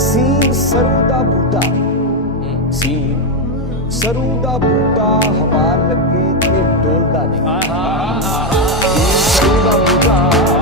Scene ਸਰੂ ਦਾ ਬੂਟਾ, scene ਸਰੂ ਦਾ ਬੂਟਾ ਹਵਾ ਲੱਗੇ ਤੇ ਡੋਲਦਾ ਨਹੀਂ। ਸਰੂ ਦਾ ਬੂਟਾ